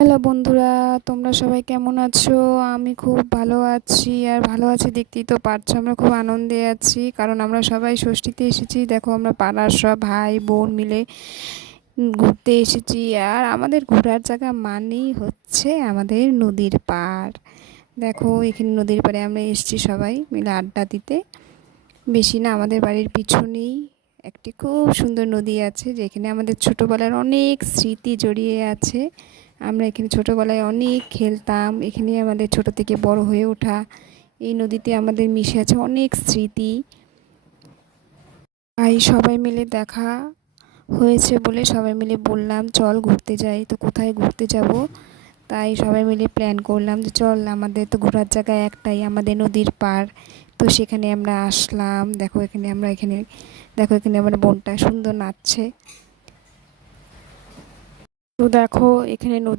Hello বন্ধুরা, তোমরা সবাই কেমন আছো? আমি খুব ভালো আছি। আর ভালো আছি দেখতেই তো পারছো, আমরা খুব আনন্দে আছি, কারণ আমরা সবাই ষষ্ঠীতে এসেছি। দেখো, আমরা পাড়ার সব ভাই বোন মিলে ঘুরতে এসেছি। আর আমাদের ঘোরার জায়গা মানেই হচ্ছে আমাদের নদীর পাড়। দেখো, এখানে নদীর পাড়ে আমরা এসেছি সবাই মিলে আড্ডা দিতে। বেশি না, আমাদের বাড়ির পিছনেই একটি খুব সুন্দর নদী আছে, যেখানে আমাদের ছোটোবেলার অনেক স্মৃতি জড়িয়ে আছে। আমরা এখানে ছোটোবেলায় অনেক খেলতাম, এখানে আমাদের ছোট থেকে বড় হয়ে ওঠা। এই নদীতে আমাদের মিশে আছে অনেক স্মৃতি। তাই সবাই মিলে দেখা হয়েছে বলে সবাই মিলে বললাম চল ঘুরতে যাই। তো কোথায় ঘুরতে যাব? তাই সবাই মিলে প্ল্যান করলাম যে চল, আমাদের তো ঘোরার জায়গা একটাই, আমাদের নদীর পাড়। তো সেখানে আমরা আসলাম। দেখো, এখানে আমার বোনটা সুন্দর নাচছে। তো দেখো, এখানে